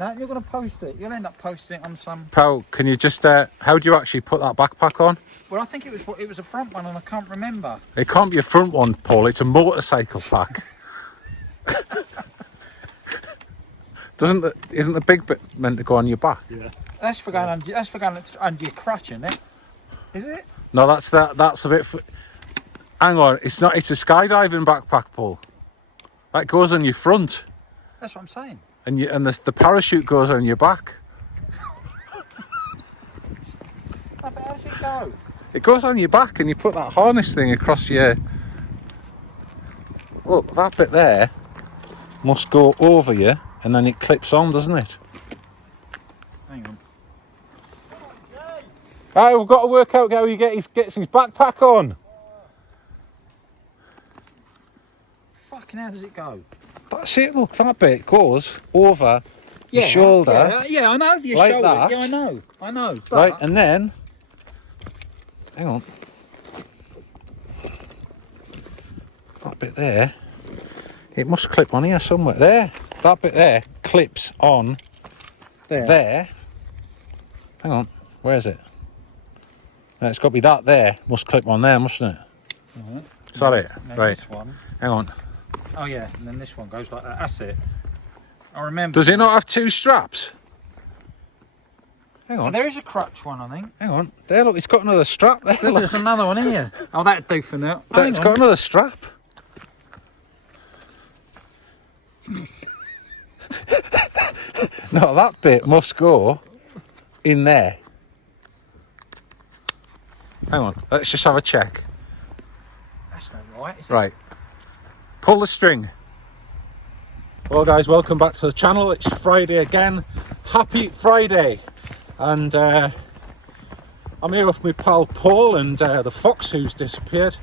that, you're going to post it. You'll end up posting it on some... Pal, can you just, how do you actually put that backpack on? Well, I think it was a front one and I can't remember. It can't be a front one, Paul. It's a motorcycle pack. Isn't the big bit meant to go on your back? Yeah. That's for going under your crutch, isn't it? Is it? No, that's a bit... Hang on, it's not. It's a skydiving backpack, Paul. That goes on your front. That's what I'm saying. And the parachute goes on your back. No, but how does it go? It goes on your back, and you put that harness thing across your... Well, that bit there must go over you, and then it clips on, doesn't it? Hang on. Hey, we've got to work out how he gets his backpack on. Fucking how does it go? That's it, look, that bit goes over your shoulder. Yeah, I know, your like shoulder. That. Yeah, I know. But... Right, and then... Hang on. That bit there, it must clip on here somewhere. There, that bit there clips on there. Hang on, where is it? No, it's got to be that there, must clip on there, mustn't it? Right. Is that it? Right. This one. Hang on. Oh yeah, and then this one goes like that. That's it. I remember. Does it not have two straps? Hang on. Oh, there is a crutch one, I think. Hang on. There, look, it's got another strap there. Look, there's another one here. Oh, that'd do for now. It's got another strap. No, that bit must go in there. Hang on, let's just have a check. That's not right, is it? Right. Pull the string. Well guys, welcome back to the channel. It's Friday again. Happy Friday. And I'm here with my pal Paul and the fox who's disappeared.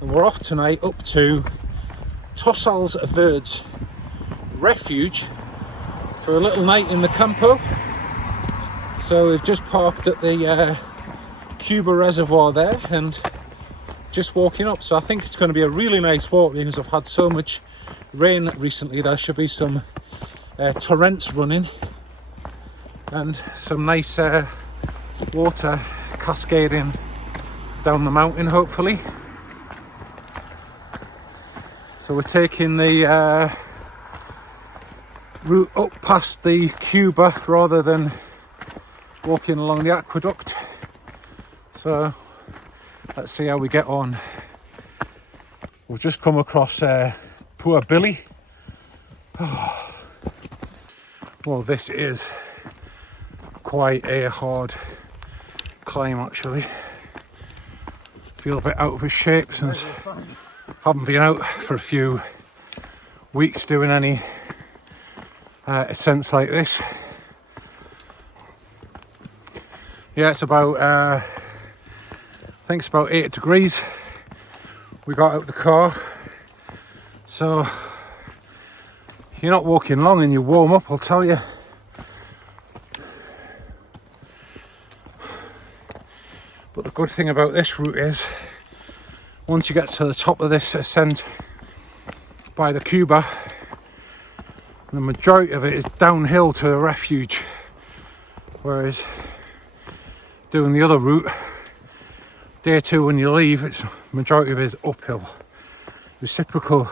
And we're off tonight up to Tossals Verds Refuge for a little night in the campo. So we've just parked at the Cuba reservoir there and just walking up. So I think it's going to be a really nice walk because I've had so much rain recently. There should be some torrents running and some nice water cascading down the mountain, hopefully. So we're taking the route up past the Cuba rather than walking along the aqueduct. So let's see how we get on. We've just come across poor Billy. Oh. Well, this is quite a hard climb actually. Feel a bit out of his shape since haven't been out for a few weeks doing any ascents like this. Yeah, it's about I think it's about 8 degrees. We got out the car, so you're not walking long and you warm up, I'll tell you. But the good thing about this route is once you get to the top of this ascent by the Cuba, the majority of it is downhill to the refuge, whereas doing the other route, day 2 when you leave, it's majority of it is uphill. Reciprocal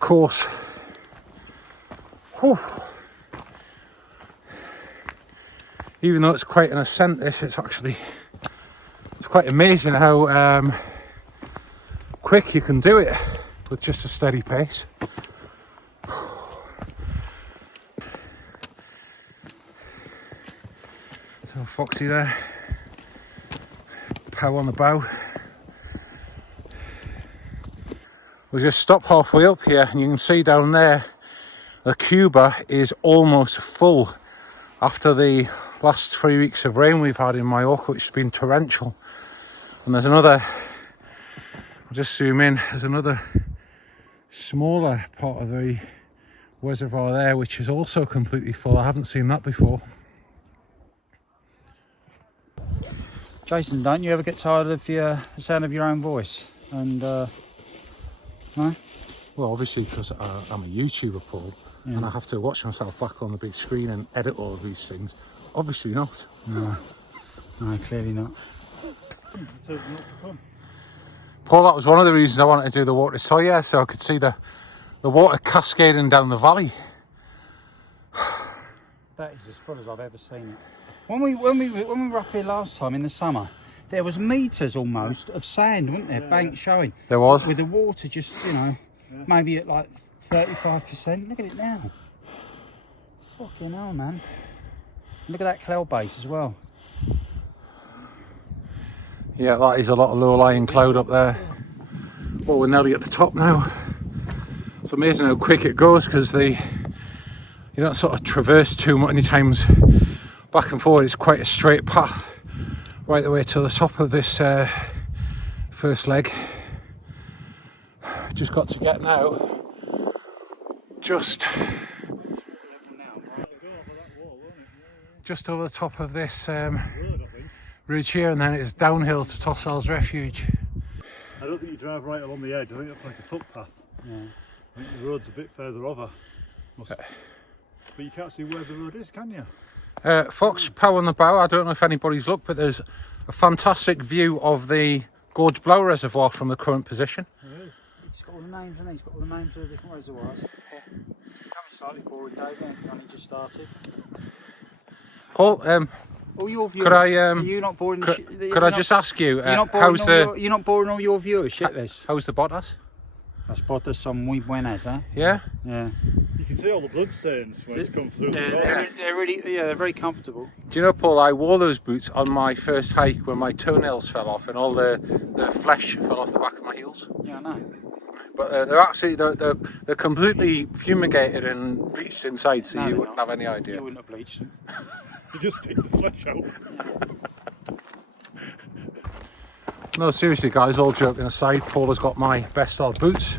course. Whew. Even though it's quite an ascent, it's quite amazing how quick you can do it with just a steady pace. So Foxy there, pow on the bow. We'll just stop halfway up here and you can see down there the Cuba is almost full after the last 3 weeks of rain we've had in Mallorca, which has been torrential. And there's another, I'll just zoom in, there's another smaller part of the reservoir there which is also completely full. I haven't seen that before. Jason, don't you ever get tired of the sound of your own voice? And no? Well, obviously because I'm a YouTuber, Paul. and I have to watch myself back on the big screen and edit all of these things. Obviously not. No, clearly not. Paul, that was one of the reasons I wanted to do the water soya, so I could see the water cascading down the valley. That is as full as I've ever seen it. When we were up here last time in the summer, there was metres almost of sand, weren't there? Bank showing. There was. With the water just, you know, maybe at like 35%. Look at it now. Fucking hell, man. Look at that cloud base as well. Yeah, that is a lot of low-lying cloud up there. Well, we're nearly at the top now. It's amazing how quick it goes because you don't sort of traverse too many times back and forward. It's quite a straight path right the way to the top of this first leg. Just got to get now just over the top of this ridge here, and then it's downhill to Tossals Refuge. I don't think you drive right along the edge. I think it's like a footpath. Yeah. I think the road's a bit further over. But you can't see where the road is, can you? Fox, Power on the Bow. I don't know if anybody's looked, but there's a fantastic view of the Gorge Blow Reservoir from the current position. It is. It's got all the names, hasn't it? It's got all the names of the different reservoirs. Yeah. Becoming slightly boring, Dave. I've only just started. Paul, all your viewers. could I are you not boring? Could I just ask you, you're not boring all your viewers. Shit, this. How's the Bottas? Las botas son muy buenas, eh? Yeah. Yeah. You can see all the bloodstains when it's come through. They're really, they're very comfortable. Do you know, Paul, I wore those boots on my first hike when my toenails fell off and all the flesh fell off the back of my heels. Yeah, I know. But they're actually they're completely fumigated and bleached inside, so you wouldn't have any idea. You wouldn't have bleached them. You just pick the flesh out. No, seriously, guys, all joking aside, Paul has got my Bestard boots.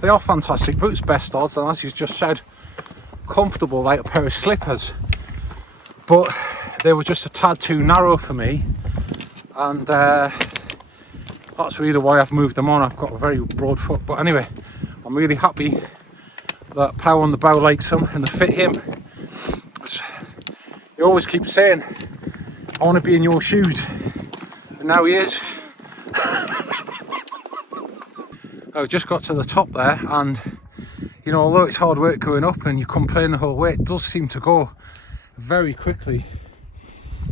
They are fantastic boots, Bestards, and as you just said, comfortable like a pair of slippers. But they were just a tad too narrow for me, and that's really why I've moved them on. I've got a very broad foot. But anyway, I'm really happy that Power on the Bow likes them and they fit him. He always keeps saying, I want to be in your shoes. And now he is. I've just got to the top there, and you know, although it's hard work going up and you complain the whole way, it does seem to go very quickly.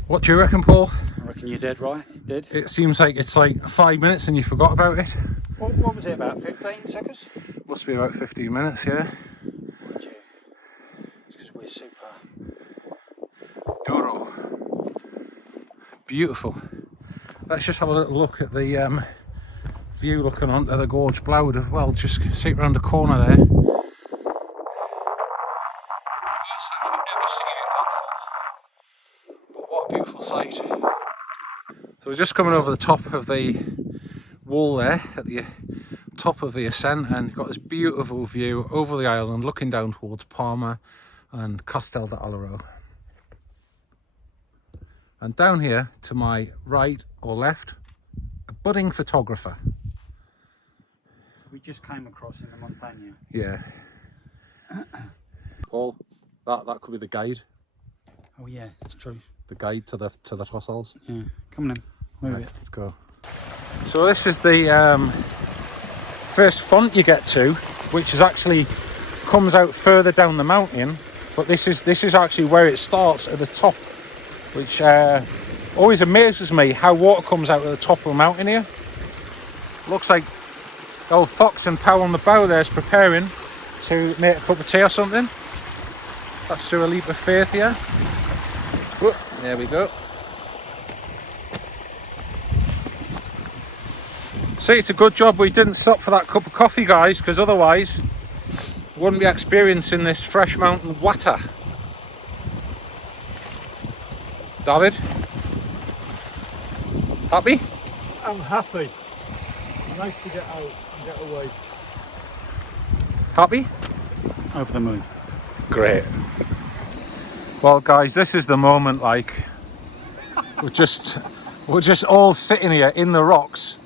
What do you reckon, Paul? I reckon you're dead right. You did. It seems like it's like 5 minutes and you forgot about it. What was it, about 15 seconds? Must be about 15 minutes, yeah. Would you? It's because we're super Duro. Beautiful. Let's just have a little look at the view looking onto the Gorge Blow as well. Just sit around the corner there. First time I've ever seen it all full. But what a beautiful sight. So we're just coming over the top of the wall there at the top of the ascent, and you've got this beautiful view over the island looking down towards Palma and Castel d'Alero. And down here to my right or left, a budding photographer. We just came across in the Montagna. Yeah. Paul, that could be the guide. Oh yeah, it's true. The guide to the Tossals. Yeah, come on then. Move Right, it. let's go. So this is the first font you get to, which is actually comes out further down the mountain. But this is actually where it starts at the top, which always amazes me how water comes out at the top of a mountain here. Looks like old Fox and Power on the Bow there is preparing to make a cup of tea or something. Let's do a leap of faith here. Whoop, there we go. See, it's a good job we didn't stop for that cup of coffee, guys, because otherwise we wouldn't be experiencing this fresh mountain water. David? Happy? I'm happy. Nice to get out and get away. Happy? Over the moon. Great. Well, guys, this is the moment. Like, we're just all sitting here in the rocks.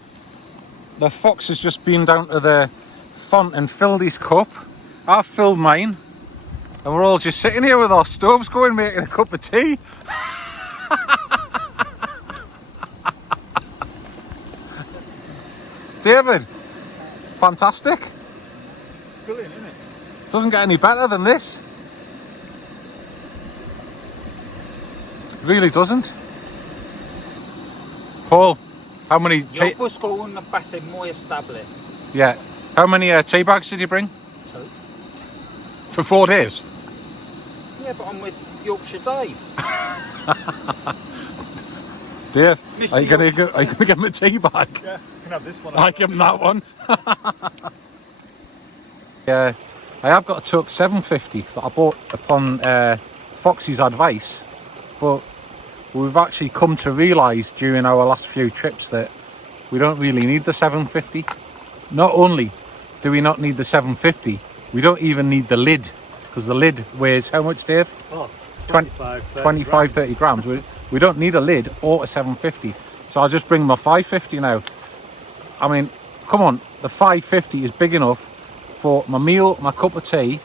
The Fox has just been down to the font and filled his cup. I've filled mine. And we're all just sitting here with our stoves going, making a cup of tea. David, fantastic. Brilliant, isn't it? Doesn't get any better than this. Really doesn't. Paul, how many tea... Yeah. How many tea bags did you bring? 2. For 4 days? Yeah, but I'm with Yorkshire Dave. Dave, Mr. are you going to give him a tea bag? Yeah, you can have this one. I give him that one. Yeah, I have got a Tuck 750 that I bought upon Foxy's advice, but we've actually come to realise during our last few trips that we don't really need the 750. Not only do we not need the 750, we don't even need the lid, because the lid weighs how much, Dave? Oh, 30 grams. We don't need a lid or a 750, so I'll just bring my 550 now. I mean, come on, the 550 is big enough for my meal, my cup of tea,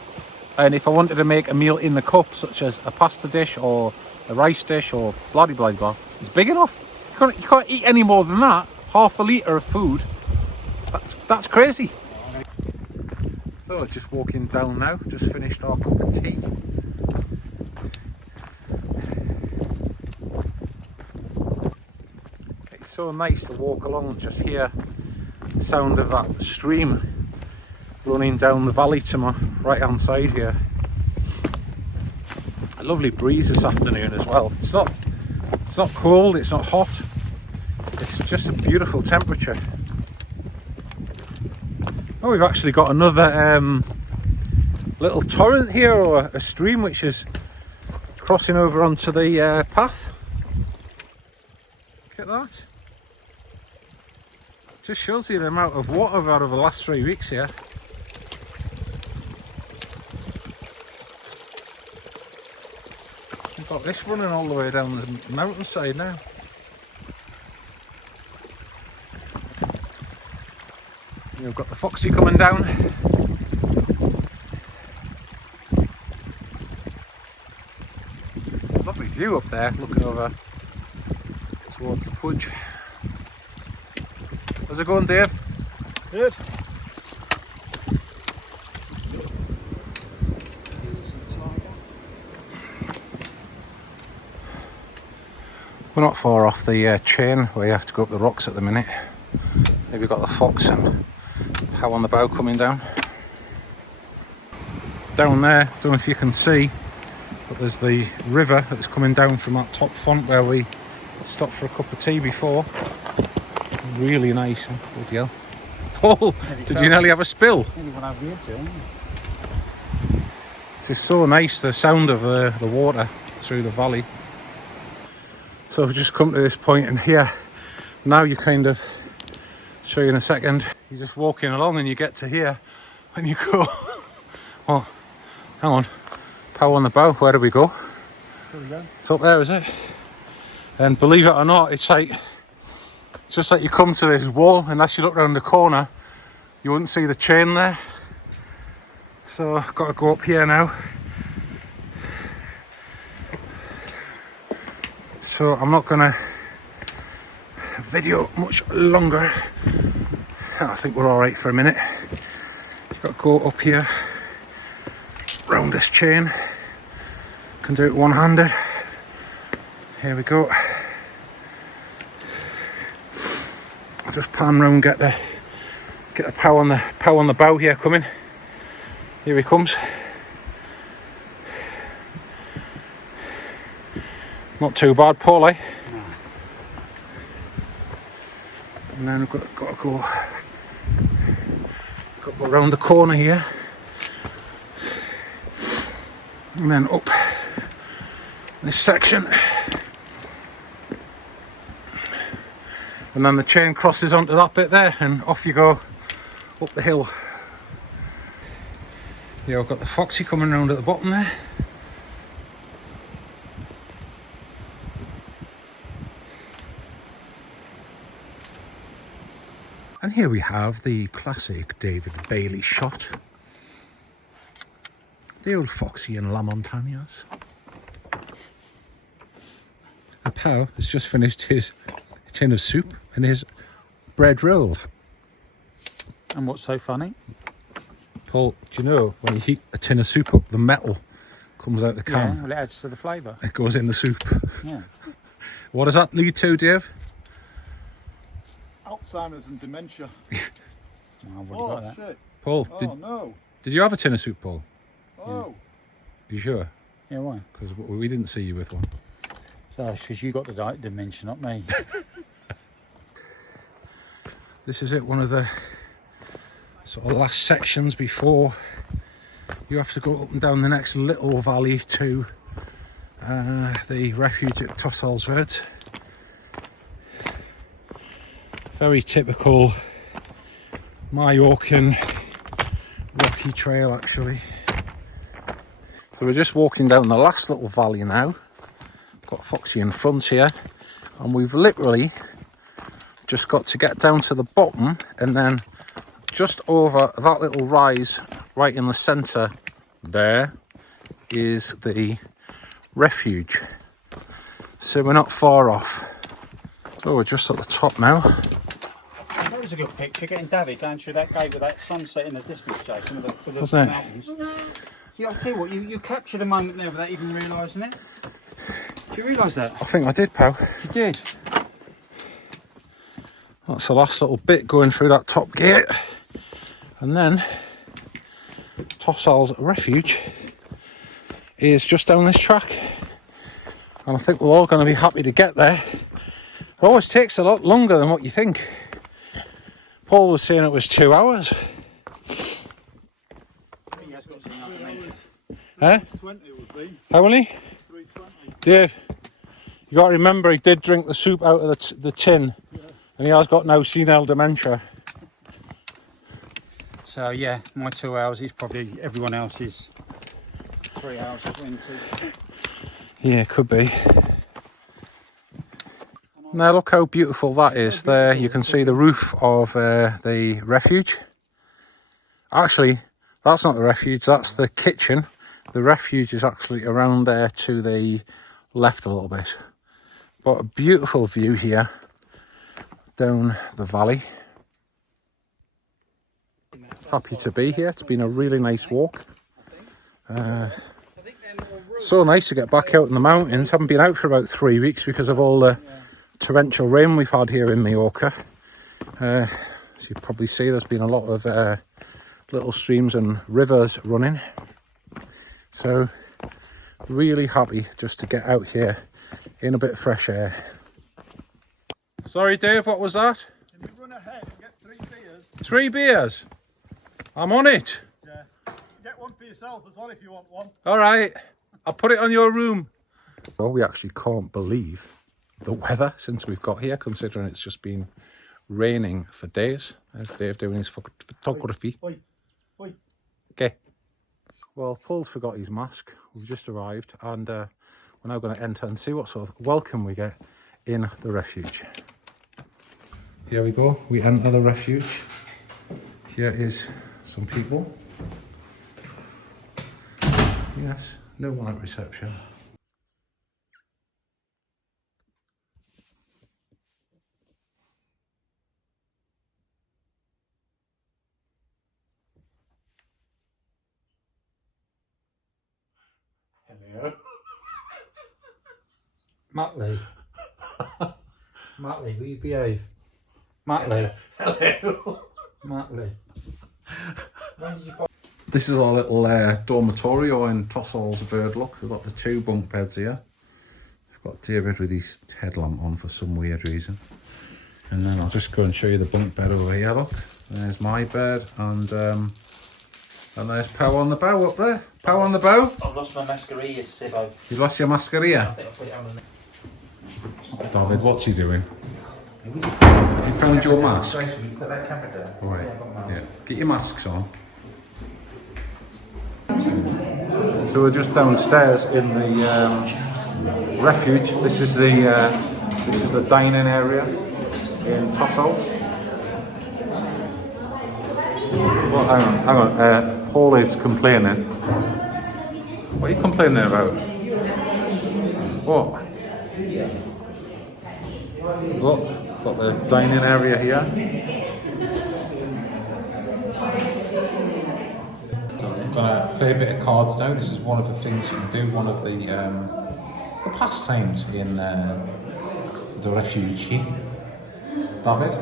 and if I wanted to make a meal in the cup, such as a pasta dish or a rice dish or blah blah blah, it's big enough. You can't eat any more than that. Half a litre of food. That's crazy. So just walking down now, just finished our cup of tea. It's so nice to walk along and just hear the sound of that stream running down the valley to my right hand side here. A lovely breeze this afternoon as well. It's not cold, it's not hot, it's just a beautiful temperature. Oh, we've actually got another little torrent here, or a stream, which is crossing over onto the path. Look at that. Just shows you the amount of water we've had over the last 3 weeks here. We've got this running all the way down the mountainside now. We've got the Foxy coming down. Lovely view up there, looking over towards the Pudge. How's it going, Dave? Good. We're not far off the chain where you have to go up the rocks at the minute. Maybe we've got the Fox and How on the Bow coming down. Down there, don't know if you can see, but there's the river that's coming down from that top font where we stopped for a cup of tea before. Really nice. Bloody hell. Paul, did you nearly have a spill? It's just so nice, the sound of the water through the valley. So we've just come to this point, and here, now you kind of, show you in a second, you're just walking along and you get to here and you go, well, hang on, Power on the Bow, where do we go? It's up there, is it? And believe it or not, it's just like you come to this wall, unless you look around the corner, you wouldn't see the chain there. So I've got to go up here now. So I'm not going to video much longer. I think we're all right for a minute. Just got to go up here, round this chain. Can do it one-handed. Here we go. I'll just pan round, get the power on the bow here coming. Here he comes. Not too bad, Paul, eh? No. And then we've got to go around the corner here. And then up this section. And then the chain crosses onto that bit there, and off you go up the hill. Yeah, I've got the Foxy coming round at the bottom there. And here we have the classic David Bailey shot. The old Foxy and La Montañas. And Pau has just finished his tin of soup and his bread roll. And what's so funny? Paul, do you know when you heat a tin of soup up, the metal comes out the can? Yeah, well, it adds to the flavour. It goes in the soup. Yeah. What does that lead to, Dave? Alzheimer's and dementia. Oh, I've already got that. Shit. Paul, Oh no. did you have a tin of soup, Paul? Oh. You sure? Yeah, why? Because we didn't see you with one. So, because you got the dementia, not me. This is it, one of the sort of last sections before you have to go up and down the next little valley to the refuge at Tossals, Verds. Very typical Mallorcan rocky trail, actually. So we're just walking down the last little valley now. Got Foxy in front here, and we've literally just got to get down to the bottom, and then just over that little rise right in the centre there is the refuge. So we're not far off. So we're just at the top now. That was a good picture, getting David going through that gate with that sunset in the distance, Jason, for the Wasn't it? mountains. Yeah, I'll tell you what, you captured a moment there without even realising it. Do you realise that? I think I did, Pau. You did. That's the last little bit going through that top gate. And then Tossals Refuge is just down this track. And I think we're all going to be happy to get there. It always takes a lot longer than what you think. Paul was saying it was 2 hours. Eh? 20 would be. How many? 320. Dave, you got to remember he did drink the soup out of the tin. Yeah. And he has got now senile dementia. So yeah, my 2 hours is probably everyone else's 3 hours 20. Yeah, it could be. Now look how beautiful that is. There you can see the roof of the refuge. Actually, that's not the refuge, that's the kitchen. The refuge is actually around there to the left a little bit. But a beautiful view here down the valley. Happy to be here. It's been a really nice walk. So nice to get back out in the mountains. Haven't been out for about 3 weeks because of all the torrential rain we've had here in Mallorca. As you probably see, there's been a lot of little streams and rivers running. So really happy just to get out here in a bit of fresh air. Sorry Dave, what was that? Can you run ahead and get 3 beers? 3 beers? I'm on it. Yeah. Get one for yourself as well if you want one. All right, I'll put it on your room. Well, we actually can't believe the weather since we've got here, considering it's just been raining for days. There's Dave doing his photography. Oi. Oi. Okay. Well, Paul's forgot his mask. We've just arrived, and we're now going to enter and see what sort of welcome we get in the refuge. Here we go. We enter the refuge. Here is some people. Yes, no one at reception. Hello. Muttley. Muttley, will you behave? Muttley. Hello. Muttley. When did you buy? This is our little dormitorio in Tossals Verd. Look, we've got the 2 bunk beds here. We've got David with his headlamp on for some weird reason. And then I'll just go and show you the bunk bed over here. Look, there's my bed, and there's Pau on the bow up there. Pau on the bow. I've lost my mascarilla, Sibbo. You've lost your mascarilla. I think I'll put it underneath. David, what's he doing? Have you found your mask? Jason, will you put that camera down? All right. Yeah, I've got mine. Yeah. Get your masks on. So we're just downstairs in the refuge. This is the dining area in Tossals. Well, hang on. Paul is complaining What are you complaining about? What? Look, got the dining area here. I'm gonna play a bit of cards now. This is one of the things you can do, one of the pastimes in the Refugio. David?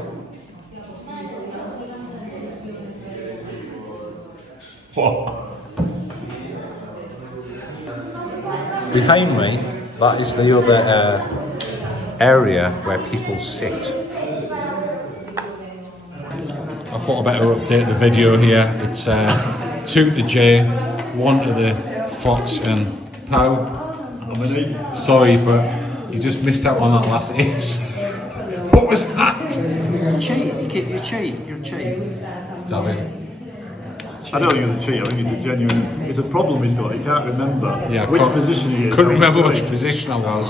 What? Behind me, that is the other area where people sit. I thought I'd better update the video here. It's 2 to J, 1 to the Fox and Pow. Sorry, but you just missed out on that last ace. What was that? Cheat, you cheat, you're cheat. David. I don't think it's a cheat, I think it's a genuine, it's a problem he's got, he can't remember which position he is. Couldn't remember which position I was.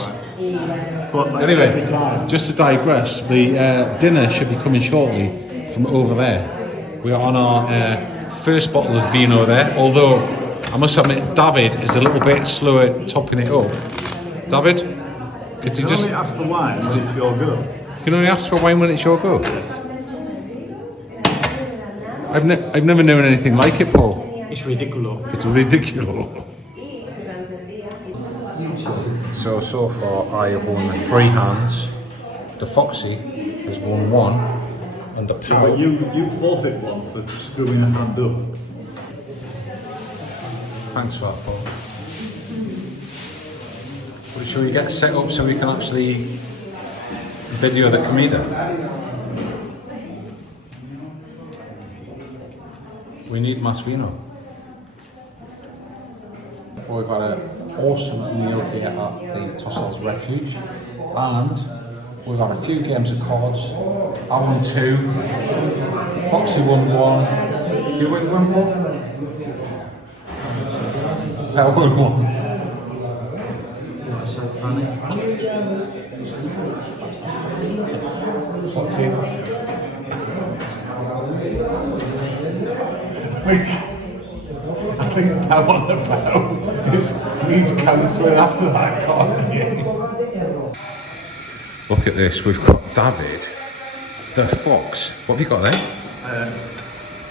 But like Anyway, every time. just to digress, the dinner should be coming shortly from over there. We are on our first bottle of vino there, although I must admit David is a little bit slower at topping it up. David, could you just... only ask for wine when it's your go. You can only ask for wine when it's your go? I've never known anything like it, Paul. It's ridiculous. It's ridiculous. So far I have won 3 hands. The Foxy has won 1, and the Pow. But you forfeit one for screwing a hand up. Thanks for that, Paul. Well, shall we get set up so we can actually video the comida? We need más vino. Well, we've had an awesome meal here at the Tossals Refuge, and we've had a few games of cards. I won 2, Foxy won 1. Did you win 1, Paul? I won 1. That's so funny. Foxy. I think Pow on the Pow needs cancelling after that card game. Look at this, we've got David, the Fox. What have you got there?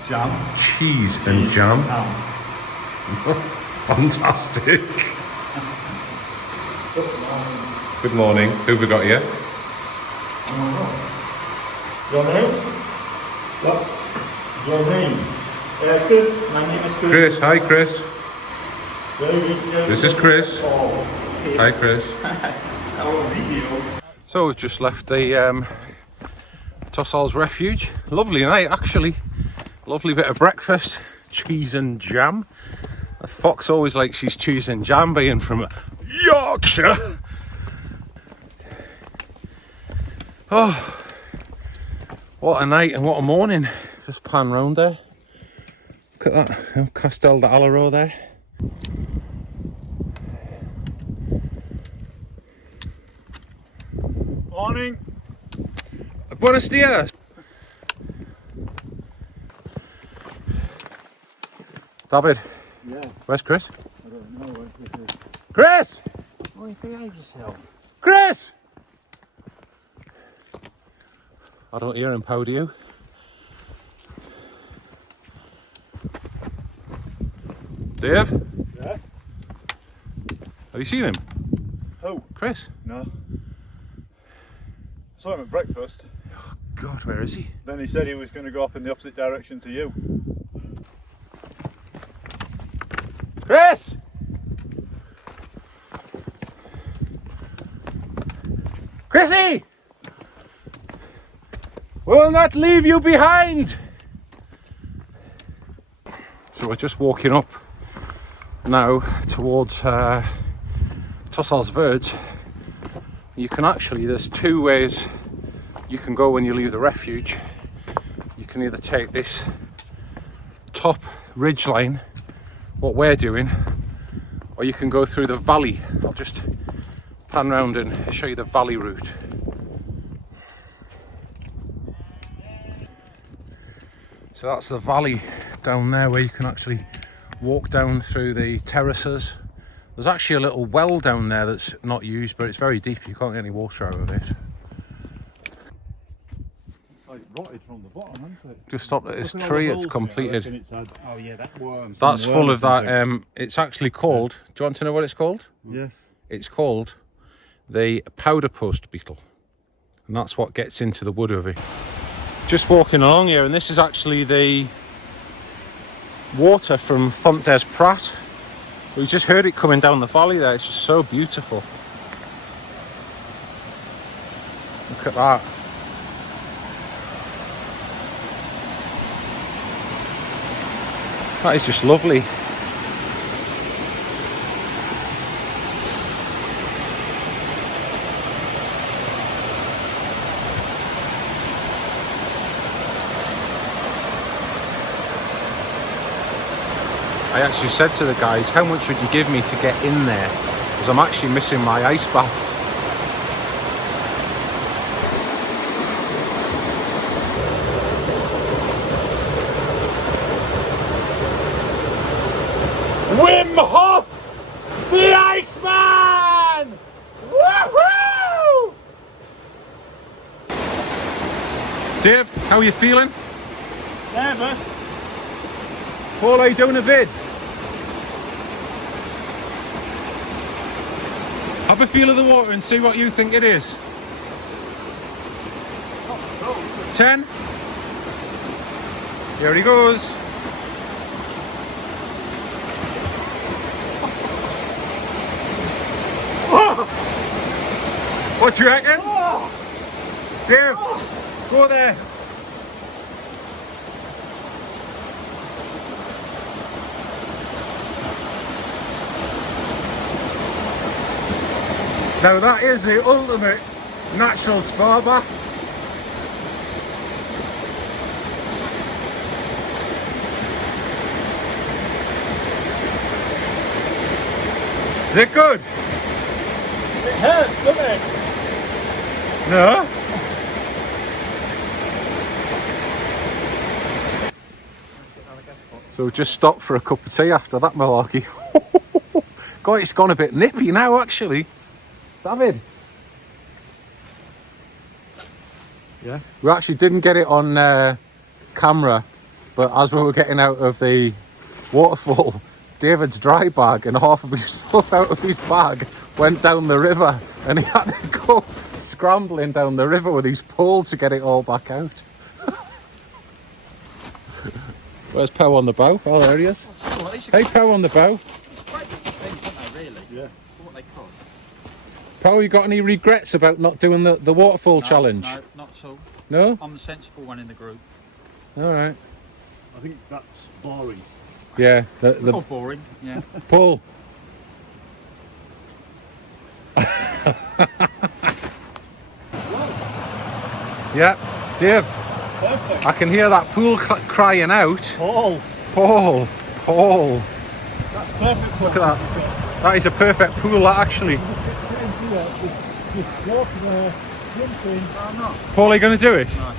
Jam. Cheese and jam. Fantastic. Good morning. Who have we got here? Your name? What? Your name? Chris, my name is Chris. Chris, hi Chris. This is Chris. Oh, okay. Hi Chris. Our video. So we've just left the Tossals Refuge. Lovely night actually. Lovely bit of breakfast. Cheese and jam. The Fox always likes his cheese and jam being from Yorkshire. Oh, what a night and what a morning. Just pan round there. Look at that, Castel d'Alero there. Morning. Buenos dias. David. Yeah. Where's Chris? I don't know where Chris is. Chris! Oh, you behave yourself. Chris! I don't hear him, Pow, do you? Dave? Yeah? Have you seen him? Who? Chris? No. I saw him at breakfast. Oh God, where is he? Then he said he was going to go off in the opposite direction to you. Chris! Chrissy! We'll not leave you behind! So we're just walking up now towards Tossals Verds. You can actually, there's 2 ways you can go when you leave the refuge. You can either take this top ridge line, what we're doing, or you can go through the valley. I'll just pan round and show you the valley route. So that's the valley down there where you can actually walk down through the terraces There's actually a little well down there that's not used, but it's very deep. You can't get any water out of it. It's like rotted from the bottom, isn't it? Just up at this Look at all the tree, it's holes in it. I completed. reckon it's had- Oh yeah, that worm. That's full of that. something. It's actually called. Do you want to know what it's called? Yes. It's called the powder post beetle, and that's what gets into the wood of it. Just walking along here, and this is actually the water from Font des Prat. We just heard it coming down the valley there. It's just so beautiful. Look at that. That is just lovely. I actually said to the guys, how much would you give me to get in there? Because I'm actually missing my ice baths. Wim Hof, the Iceman! Woohoo! Dave, how are you feeling? Nervous. Paul, are you doing a vid? Have a feel of the water and see what you think it is. 10. Here he goes. What do you reckon? Dave, go there. Now that is the ultimate natural spa bath. Is it good? It hurts, doesn't it? No? So we just stopped for a cup of tea after that malarkey. God, it's gone a bit nippy now actually. David. Yeah. We actually didn't get it on camera, but as we were getting out of the waterfall, David's dry bag and half of his stuff out of his bag went down the river, and he had to go scrambling down the river with his pole to get it all back out. Where's Pow on the bow? Oh, there he is. Hey, Pow on the bow. Quite big things, aren't they, really? Yeah. For what they cost. Pow, you got any regrets about not doing the waterfall challenge? No, not at all. No? I'm the sensible one in the group. All right. I think that's boring. Yeah. Oh, boring. Yeah. Paul. Yeah, Dave. Perfect. I can hear that pool crying out. Paul, Paul. that's perfect. Look at that. That is a perfect pool, that actually. Just walk there, jump in. No, I'm not. Paul, are you going to do it? No.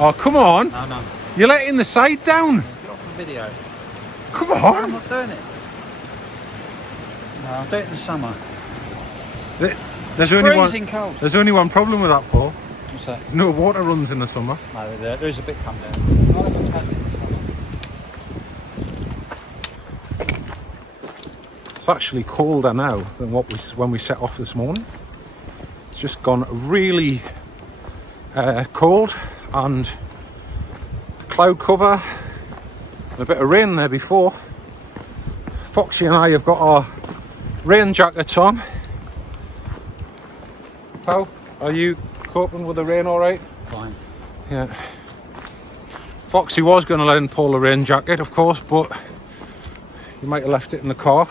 Oh, come on. No. You're letting the side down. Get off the video. Come I'm on. not doing it. No, I'll do it in the summer. There's It's only freezing one. cold. There's only one problem with that, Paul. What's that? There's no water runs in the summer. No, there is a bit come down. Oh, look what's happening in the summer. It's actually colder now than when we set off this morning. It's just gone really cold, and cloud cover, a bit of rain there before. Foxy and I have got our rain jackets on. How are you coping with the rain all right? Fine. Yeah. Foxy was going to lend Paul a rain jacket, of course, but you might have left it in the car.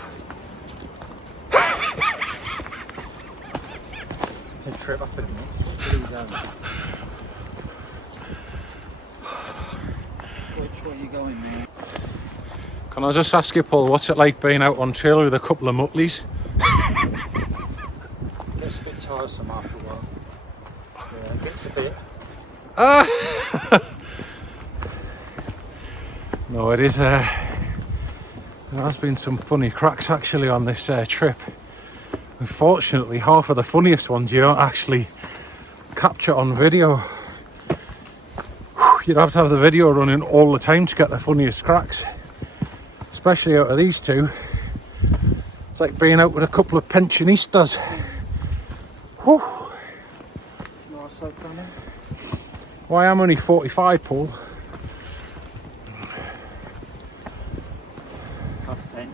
A trip up in Which way are you going, man? Can I just ask you, Paul, what's it like being out on trail with a couple of muttleys? Gets a bit tiresome after a while. Yeah, it gets a bit. No, it is There has been some funny cracks actually on this trip. Unfortunately, half of the funniest ones you don't actually capture on video. You'd have to have the video running all the time to get the funniest cracks. Especially out of these two. It's like being out with a couple of pensionistas. Whew. Well, I am only 45, Paul. Plus 10.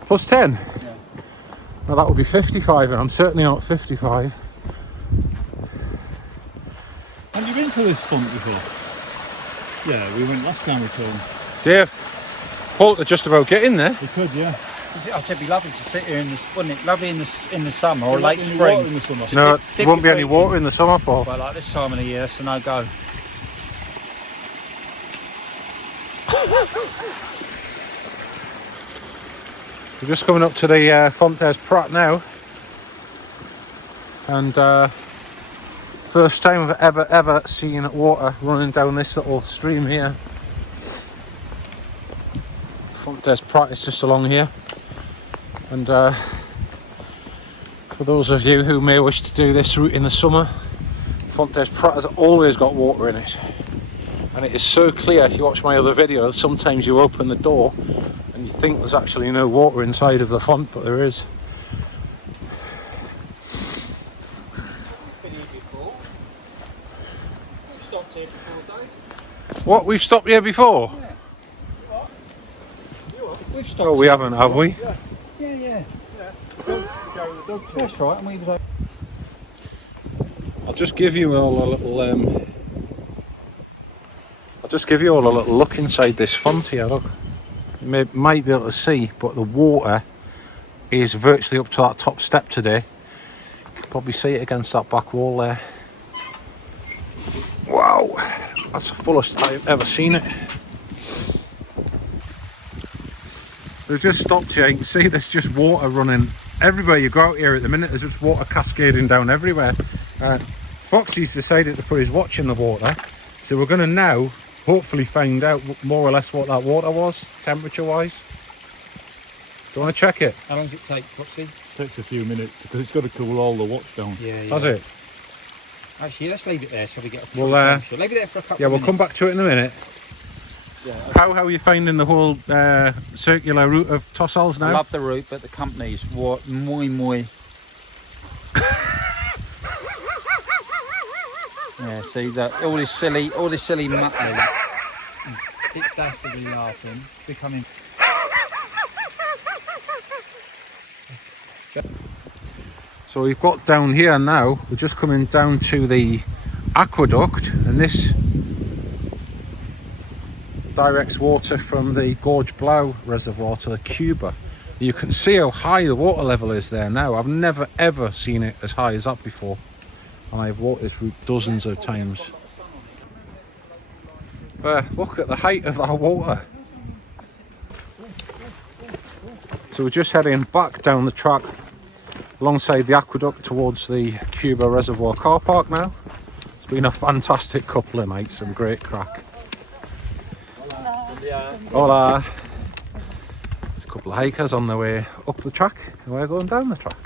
Plus 10? Yeah. Well, that would be 55, and I'm certainly not 55. Have you been to this font before? Yeah, we went last time we came. Dave, Paul could just about get in there. We could, yeah. I'd say it'd be lovely to sit here in this, wouldn't it? Lovely in the summer or late Water spring. in the summer. No, there won't be any water in the summer, Paul. But like this time of the year, it's a no-go. We're just coming up to the Font des Prat now. And first time I've ever seen water running down this little stream here. Font des Prat is just along here. And for those of you who may wish to do this route in the summer, Font des Prat has always got water in it. And it is so clear. If you watch my other videos, sometimes you open the door and you think there's actually no water inside of the font, but there is. Been here before. We've stopped here before, Dave. What? We've stopped here before? Yeah. We've stopped. Oh, we haven't, have we? Yeah. That's right. And we was. I'll just give you all a little. I'll just give you all a little look inside this font here. Look, you might be able to see, but the water is virtually up to that top step today. You can probably see it against that back wall there. Wow, that's the fullest I've ever seen it. We've just stopped here. You can see there's just water running everywhere you go out here at the minute. There's just water cascading down everywhere. Foxy's decided to put his watch in the water, so we're going to now hopefully find out more or less what that water was, temperature wise. Do you want to check it? How long does it take, Foxy? Takes a few minutes because it's got to cool all the watch down. Yeah. Has it? Actually, let's leave it there so we get a Well, leave it there for a couple yeah, of we'll minutes. come back to it in a minute. Yeah, How are you finding the whole circular route of Tossals now? I love the route, but the company's muy. Yeah, see that all this silly muttering. Dick dastardly laughing, becoming. So we've got down here now, we're just coming down to the aqueduct, and this directs water from the Gorge Blau reservoir to the Cuba. You can see how high the water level is there now. I've never ever seen it as high as that before, and I've walked this route dozens of times. Look at the height of that water. So we're just heading back down the track alongside the aqueduct towards the Cuba reservoir car park now. It's been a fantastic couple of nights, some great crack. Hola. There's a couple of hikers on their way up the track and we're going down the track.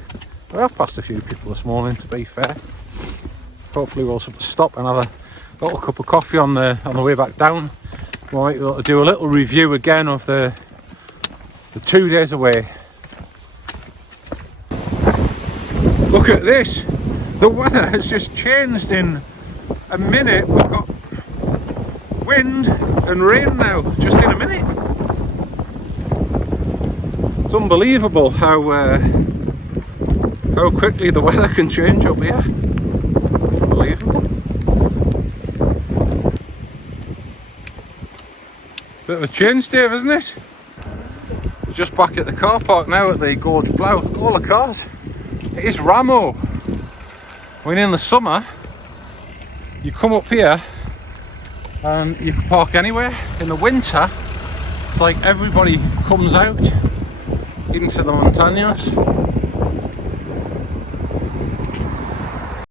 We have passed a few people this morning, to be fair. Hopefully we'll stop and have a little cup of coffee on the way back down. We might be able to do a little review again of the 2 days away. Look at this! The weather has just changed in a minute. We've got wind and rain now, just in a minute. It's unbelievable how quickly the weather can change up here. Unbelievable. Bit of a change, Dave, isn't it? We're just back at the car park now at the Gorge Blau. Look at all the cars. It is Ramo. When in the summer, you come up here and you can park anywhere. In the winter, it's like everybody comes out into the montañas.